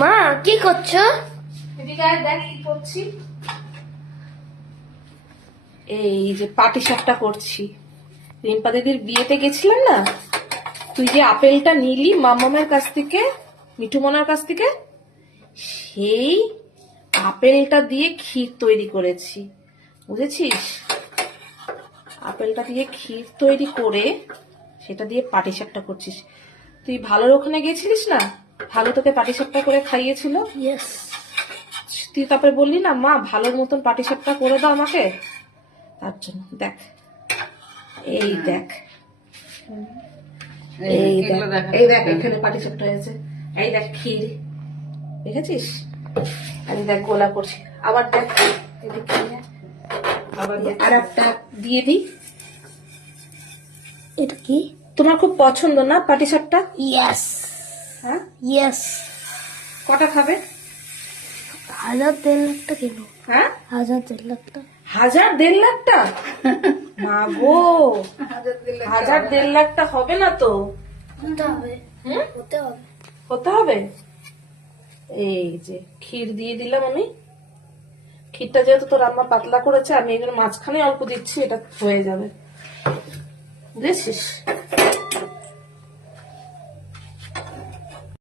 মা কি করছো? এদিকে আয়, দেখ কি করছি। এই যে পাটি সাপটা করছি। রিম্পা দিদির বিয়েতে গেছিলাম না, তুই যে আপেলটা নিলি মামামের কাছ থেকে, মিঠু মনার কাছ থেকে, সেই আপেলটা দিয়ে ক্ষীর তৈরি করেছি, বুঝেছিস? আপেলটা দিয়ে ক্ষীর তৈরি করে সেটা দিয়ে পাটিসাপটা করছিস। তুই ভালোর ওখানে গেছিলিস না, ভালো তোকে পাটিসাপটা করে খাইয়েছিল। ইয়েস। তুই তারপরে বললি না মা ভালোর মতন পাটিসাপটা করে দাও আমাকে, তার জন্য দেখ, এই দেখ, এই দেখ, এই দেখ এখানে পাটিসাপটা হয়েছে, এই দেখ ক্ষীর, দেখেছিস? আমি দেখ গোলা করছি, আবার দেখ এদিকে আবার আর একটা দিয়ে দিই। এটা কি? তোমার খুব পছন্দ না পাটিসাপটা? ইয়েস হ্যাঁ, ইয়েস। কটা খাবে? 1,000-1,50,000 কিলো। হ্যাঁ, 1,000-1,50,000। 1,000-1,50,000 না গো, 1,000-1,50,000 হবে না তো। হতে হবে, হুম, হতে হবে। হতে হবে। এই যে ক্ষীর দিয়ে দিলাম আমি। ক্ষীরটা যেহেতু তোর আম্মা পাতলা করেছে, আমি এই জন্য মাঝখানে অল্প দিচ্ছি, এটা হয়ে যাবে, বুঝেছিস?